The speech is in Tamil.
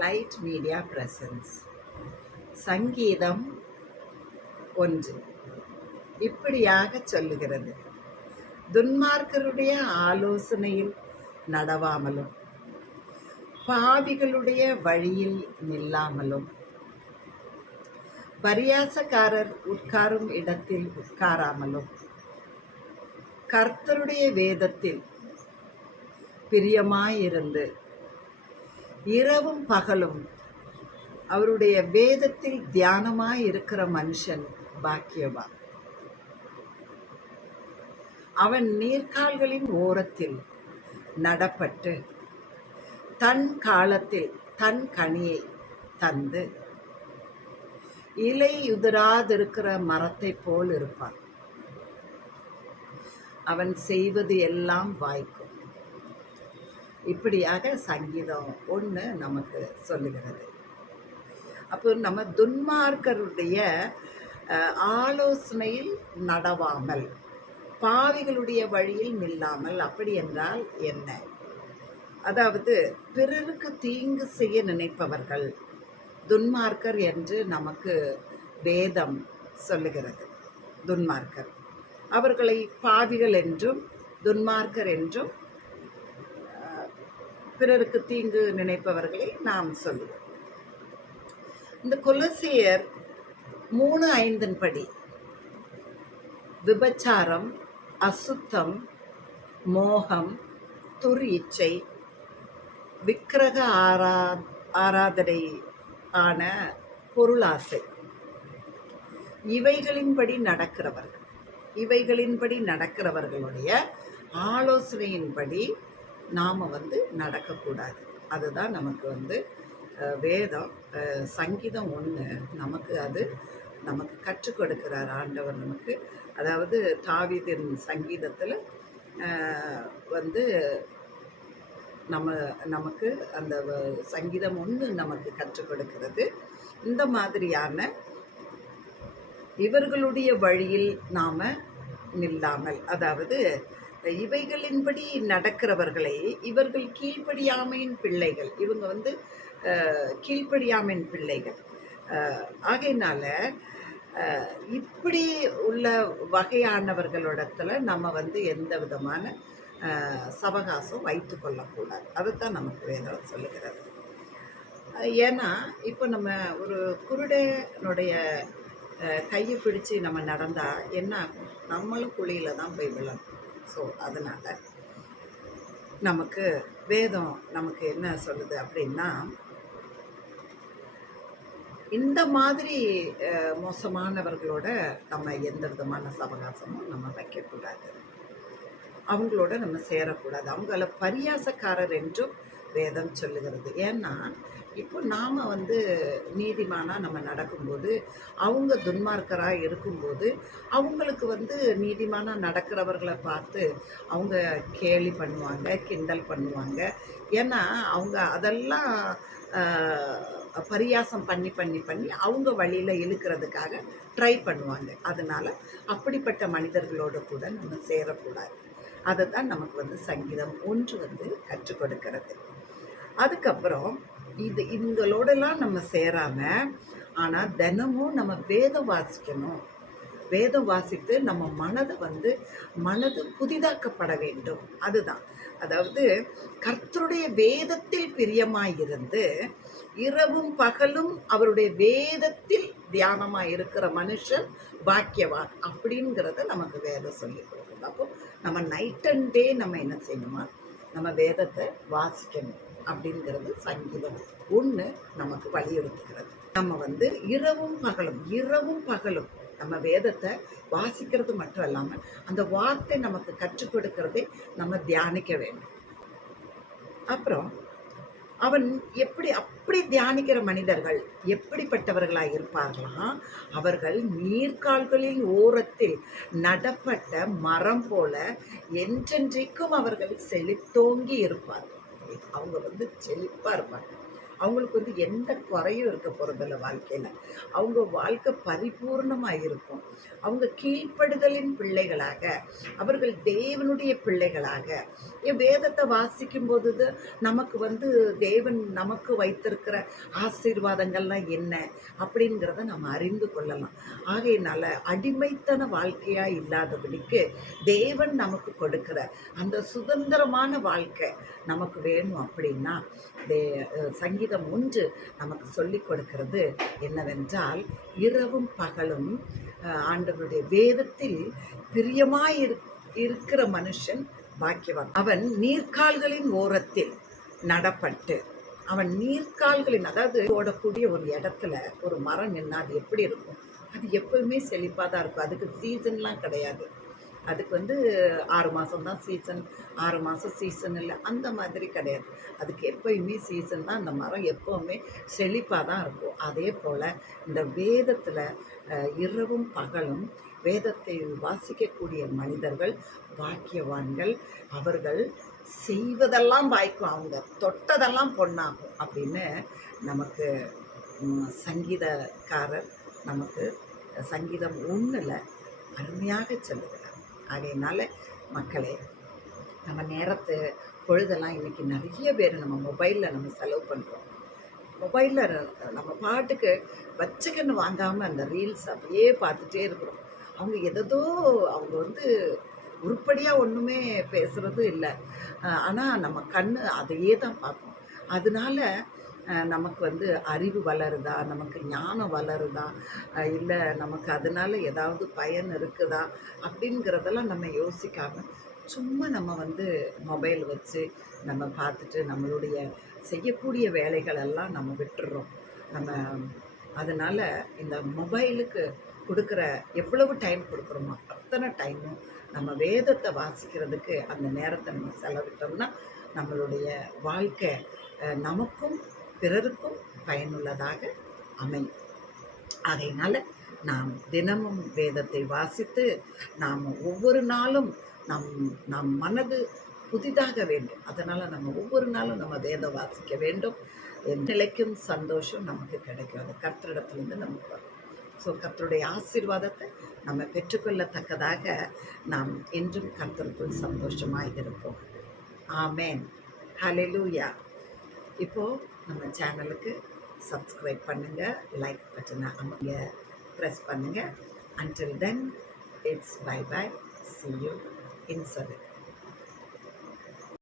லைட் மீடியா பிரசன்ஸ் சங்கீதம் 1 இப்படியாக சொல்லுகிறது. துன்மார்க்கருடைய ஆலோசனையில் நடவாமலும் பாவிகளுடைய வழியில் நில்லாமலும் பரியாசக்காரர் உட்காரும் இடத்தில் உட்காராமலும் கர்த்தருடைய வேதத்தில் பிரியமாயிருந்து இரவும் பகலும் அவருடைய வேதத்தில் தியானமாய் இருக்கிற மனுஷன் பாக்கியவான். அவன் நீர்க்கால்களின் ஓரத்தில் நடப்பட்டு தன் காலத்தில் தன் கனியை தந்து இலை உதிராதிருக்கிற மரத்தை போல் இருப்பான். அவன் செய்வது எல்லாம் வாய்க்கும். இப்படியாக சங்கீதம் 1 நமக்கு சொல்லுகிறது. அப்போ நம்ம துன்மார்க்கருடைய ஆலோசனையில் நடவாமல் பாவிகளுடைய வழியில் நில்லாமல், அப்படி என்றால் என்ன? அதாவது பிறருக்கு தீங்கு செய்ய நினைப்பவர்கள் துன்மார்க்கர் என்று நமக்கு வேதம் சொல்லுகிறது. துன்மார்க்கர் அவர்களை பாவிகள் என்றும் துன்மார்க்கர் என்றும் பிறருக்கு தீங்கு நினைப்பவர்களை நாம் சொல்லுவோம். இந்த கொலோசியர் 3:5 படி விபச்சாரம், அசுத்தம், மோகம், துர் இச்சை, விக்கிரக ஆராதனை ஆன பொருளாசை இவைகளின்படி நடக்கிறவர்களுடைய ஆலோசனையின்படி நாம் நடக்கக்கூடாது. அதுதான் நமக்கு வேதம் சங்கீதம் 1 நமக்கு கற்றுக் கொடுக்கிறார் ஆண்டவர் நமக்கு. அதாவது தாவீதின் சங்கீதத்தில் நமக்கு அந்த சங்கீதம் 1 நமக்கு கற்றுக் கொடுக்கிறது. இந்த மாதிரியான இவர்களுடைய வழியில் நாம் நில்லாமல், அதாவது இவைகளின்படி நடக்கிறவர்களை இவர்கள் கீழ்ப்படியாமையின் பிள்ளைகள், இவங்க கீழ்ப்படியாமையின் பிள்ளைகள். ஆகையினால இப்படி உள்ள வகையானவர்களிடத்துல நம்ம எந்த விதமான சவகாசம் வைத்து கொள்ளக்கூடாது. அதுதான் நமக்கு வேதம் சொல்லுகிறது. ஏன்னா இப்போ நம்ம ஒரு குருடனுடைய கையை பிடிச்சி நம்ம நடந்தால் என்ன ஆகும்? நம்மளும் குழியில் தான் போய் விழணும். ஸோ அதனால் நமக்கு வேதம் நமக்கு என்ன சொல்லுது அப்படின்னா, இந்த மாதிரி மோசமானவர்களோட நம்ம எந்த விதமான சவகாசமும் நம்ம வைக்கக்கூடாது. அவங்களோட நம்ம சேரக்கூடாது. அவங்கள பரியாசக்காரர் என்றும் வேதம் சொல்லுகிறது. ஏன்னா இப்போ நாம் நீதிமானாக நம்ம நடக்கும்போது, அவங்க துன்மார்க்கராக இருக்கும்போது அவங்களுக்கு நீதிமானாக நடக்கிறவர்களை பார்த்து அவங்க கேலி பண்ணுவாங்க, கிண்டல் பண்ணுவாங்க. ஏன்னா அவங்க அதெல்லாம் பரியாசம் பண்ணி பண்ணி பண்ணி அவங்க வழியில் இழுக்கிறதுக்காக ட்ரை பண்ணுவாங்க. அதனால் அப்படிப்பட்ட மனிதர்களோடு கூட நம்ம சேரக்கூடாது. அதை தான் நமக்கு சங்கீதம் 1 கற்றுக் கொடுக்கிறது. அதுக்கப்புறம் இவங்களோடலாம் நம்ம சேராமல், ஆனால் தினமும் நம்ம வேதம் வாசிக்கணும். வேதம் வாசித்து நம்ம மனது புதிதாக்கப்பட வேண்டும். அதுதான், அதாவது கர்த்தருடைய வேதத்தில் பிரியமாயிருந்து இரவும் பகலும் அவருடைய வேதத்தில் தியானமாக இருக்கிற மனுஷன் பாக்கியவான் அப்படிங்கிறத நமக்கு வேதம் சொல்லி கொடுக்குது. அப்போ நம்ம நைட் அண்ட் டே நம்ம என்ன செய்யணுமா, நம்ம வேதத்தை வாசிக்கணும் அப்படிங்கிறது சங்கீதம் 1 நமக்கு வலியுறுத்துகிறது. நம்ம இரவும் பகலும் நம்ம வேதத்தை வாசிக்கிறது மட்டும் இல்லாமல் அந்த வார்த்தை நமக்கு கற்றுக் கொடுக்கிறதை நம்ம தியானிக்க வேண்டும். அப்புறம் அவன் அப்படி தியானிக்கிற மனிதர்கள் எப்படிப்பட்டவர்களாக இருப்பார்களாம்? அவர்கள் நீர்க்கால்களின் ஓரத்தில் நடப்பட்ட மரம் போல என்றென்றைக்கும் அவர்கள் செழித்தோங்கி இருப்பார்கள். அவங்க செழிப்பாக இருப்பாங்க. அவங்களுக்கு வந்து எந்த குறையும் இருக்க போகிறதில்ல வாழ்க்கையில். அவங்க வாழ்க்கை பரிபூர்ணமாக இருக்கும். அவங்க கீழ்ப்படுதலின் பிள்ளைகளாக, அவர்கள் தேவனுடைய பிள்ளைகளாக, வேதத்தை வாசிக்கும்போது நமக்கு வந்து தேவன் நமக்கு வைத்திருக்கிற ஆசீர்வாதங்கள்லாம் என்ன அப்படிங்கிறத நம்ம அறிந்து கொள்ளலாம். ஆகையினால அடிமைத்தன வாழ்க்கையாக இல்லாதபடிக்கு தேவன் நமக்கு கொடுக்கிற அந்த சுதந்திரமான வாழ்க்கை நமக்கு வேணும் அப்படின்னா சங்கீதம் 1 நமக்கு சொல்லி கொடுக்கிறது என்னவென்றால், இரவும் பகலும் ஆண்டவருடைய வேதத்தில் பிரியமாய் இருக்கிற மனுஷன் பாக்கியவான். அவன் நீர்க்கால்களின் ஓரத்தில் நடப்பட்டு, அவன் நீர்க்கால்களின், அதாவது ஓடக்கூடிய ஒரு இடத்துல ஒரு மரம் நின்னா அது எப்படி இருக்கும்? அது எப்பவுமே செழிப்பாக தான் இருக்கும். அதுக்கு சீசன்லாம் கிடையாது. அதுக்கு வந்து 6 மாதம் தான் சீசன், 6 மாதம் சீசன் இல்லை, அந்த மாதிரி கிடையாது. அதுக்கு எப்போயுமே சீசன் தான். அந்த மரம் எப்போவுமே செழிப்பாக தான் இருக்கும். அதே போல் இந்த வேதத்தில் இரவும் பகலும் வேதத்தை வாசிக்கக்கூடிய மனிதர்கள் பாக்கியவான்கள். அவர்கள் செய்வதெல்லாம் வாய்க்கும், அவங்க தொட்டதெல்லாம் பொன்னாகும் அப்படின்னு நமக்கு சங்கீதக்காரர் நமக்கு சங்கீதம் 1 அருமையாக சொல்லுகிறார். ஆகையினால மக்களே, நம்ம நேரத்தை பொழுதெல்லாம் இன்றைக்கி நிறைய பேர் நம்ம மொபைலில் நம்ம செலவு பண்ணுறோம். மொபைலில் நம்ம பாட்டுக்கு வச்சக்கன்னு வாங்காமல் அந்த ரீல்ஸ் அப்படியே பார்த்துட்டே இருக்கிறோம். அவங்க எதோ அவங்க வந்து உருப்படியாக ஒன்றுமே பேசுகிறது இல்லை. ஆனால் நம்ம கண் அதையே தான் பார்க்கும். அதனால நமக்கு வந்து அறிவு வளருதா, நமக்கு ஞானம் வளருதா, இல்லை நமக்கு அதனால் ஏதாவது பயன் இருக்குதா அப்படிங்கிறதெல்லாம் நம்ம யோசிக்காமல் சும்மா நம்ம வந்து மொபைல் வச்சு நம்ம பார்த்துட்டு நம்மளுடைய செய்யக்கூடிய வேலைகளெல்லாம் நம்ம விட்டுடுறோம். நம்ம அதனால் இந்த மொபைலுக்கு கொடுக்குற எவ்வளவு டைம் கொடுக்குறோமோ அத்தனை டைமும் நம்ம வேதத்தை வாசிக்கிறதுக்கு அந்த நேரத்தை நம்ம செலவிட்டோம்னா நம்மளுடைய வாழ்க்கை நமக்கும் பிறருக்கும் பயனுள்ளதாக அமையும். ஆகையினால் நாம் தினமும் வேதத்தை வாசித்து நாம் ஒவ்வொரு நாளும் நம் மனது புதிதாக வேண்டும். அதனால் நம்ம ஒவ்வொரு நாளும் நம்ம வேதம் வாசிக்க வேண்டும். நிலைக்கும் சந்தோஷம் நமக்கு கிடைக்கும். அது கர்த்தரிடத்துலேருந்து நமக்கு வரும். ஸோ கர்த்தருடைய ஆசீர்வாதத்தை நம்ம பெற்றுக்கொள்ளத்தக்கதாக நாம் என்றும் கர்த்தருக்குள் சந்தோஷமாக இருப்போம். ஆமேன். ஹல்லேலூயா. இப்போது நம்ம சேனலுக்கு சப்ஸ்கிரைப் பண்ணுங்கள், லைக் பட்டனை அமங்க ப்ரெஸ் பண்ணுங்கள். Until then, it's bye-bye. See you in service.